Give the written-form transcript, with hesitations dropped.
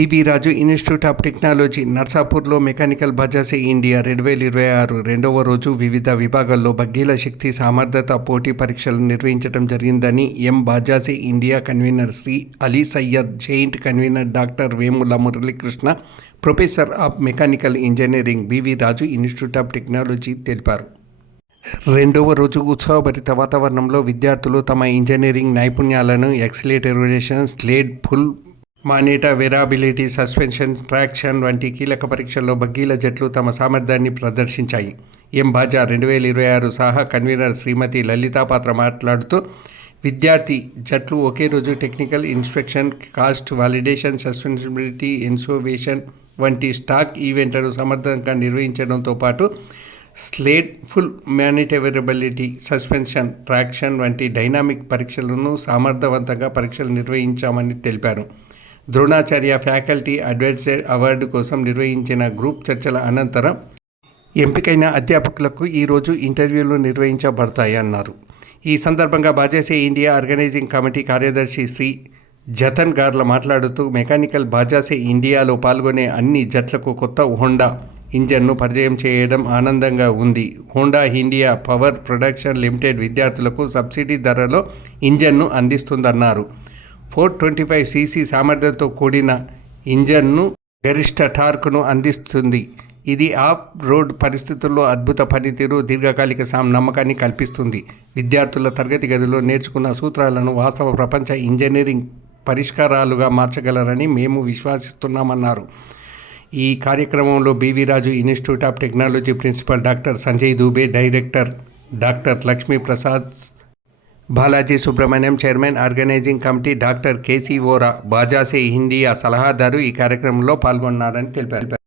BV Raju institute of technology నర్సాపూర్లో mechanical Bajaj India 2026 రెండవ రోజు వివిధ విభాగాల్లో బగ్గీల శక్తి సామర్థ్యత పోటీ పరీక్షలు నిర్వహించడం జరిగిందని M Bajaj India convener Shri Ali Syed, joint convener doctor Vemula Muralikrishna, professor of mechanical engineering B V Raju institute of technology తెలిపారు. రెండవ రోజు ఉత్సవభరిత వాతావరణంలో విద్యార్థులు తమ ఇంజనీరింగ్ నైపుణ్యాలను acceleration, sled pull, monitor, variability, suspension, traction వంటి కీలక పరీక్షల్లో బగ్గీల జట్లు తమ సామర్థ్యాన్ని ప్రదర్శించాయి. ఎం బాజా 2026 సహా కన్వీనర్ శ్రీమతి లలితా పాత్ర మాట్లాడుతూ, విద్యార్థి జట్లు ఒకే రోజు టెక్నికల్ ఇన్స్పెక్షన్, కాస్ట్ వాలిడేషన్, సస్పెన్సిబిలిటీ, ఇన్సోవేషన్ వంటి స్టాక్ ఈవెంట్లను సమర్థంగా నిర్వహించడంతో పాటు స్లేడ్ ఫుల్, మానిటరబిలిటీ, సస్పెన్షన్, ట్రాక్షన్ వంటి డైనామిక్ పరీక్షలను సమర్థవంతంగా పరీక్షలు నిర్వహించామని తెలిపారు. ద్రోణాచార్య ఫ్యాకల్టీ అడ్వైజర్ అవార్డు కోసం నిర్వహించిన గ్రూప్ చర్చల అనంతరం ఎంపికైన అధ్యాపకులకు ఈరోజు ఇంటర్వ్యూలు నిర్వహించబడతాయన్నారు. ఈ సందర్భంగా బాజాజ్ ఇండియా ఆర్గనైజింగ్ కమిటీ కార్యదర్శి శ్రీ జతన్ గార్ల మాట్లాడుతూ, మెకానికల్ బాజాజ్ ఇండియాలో పాల్గొనే అన్ని జట్లకు కొత్త హోండా ఇంజన్ను పరిచయం చేయడం ఆనందంగా ఉంది. Honda India power production limited విద్యార్థులకు సబ్సిడీ ధరలో ఇంజన్ను అందిస్తుందన్నారు. 425cc సామర్థ్యంతో కూడిన ఇంజన్ను గరిష్ట టార్క్ను అందిస్తుంది. ఇది ఆఫ్ రోడ్ పరిస్థితుల్లో అద్భుత పనితీరు, దీర్ఘకాలిక నమ్మకాన్ని కల్పిస్తుంది. విద్యార్థుల తరగతి గదిలో నేర్చుకున్న సూత్రాలను వాస్తవ ప్రపంచ ఇంజనీరింగ్ పరిష్కారాలుగా మార్చగలరని మేము విశ్వసిస్తున్నామన్నారు. ఈ కార్యక్రమంలో B V Raju institute of technology principal doctor Sanjay Dubey, director doctor Lakshmi Prasad, Balaji Subrahmanyam, chairman organising committee doctor K C Vora, Bajaj India సలహాదారు ఈ కార్యక్రమంలో పాల్గొన్నారని తెలిపారు.